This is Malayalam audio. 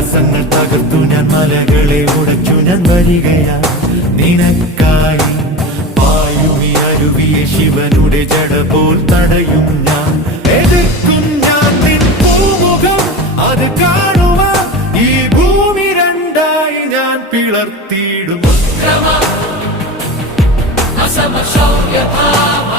തടസ്സങ്ങൾ തകർത്തു ഞാൻ, മലകളെ ഉടച്ചു ഞാൻ വരികയാ നിനക്കായി. വായുവി അരുവിയെ ശിവനുടെ ജട പോൽ തടയും ഞാൻ, എതിർക്കും ഞാൻ നിൻ പൂമുഖം. അത് കാണുവാൻ ഈ ഭൂമി രണ്ടായി ഞാൻ പിളർത്തിയിടും. Asama Shaurya Bhava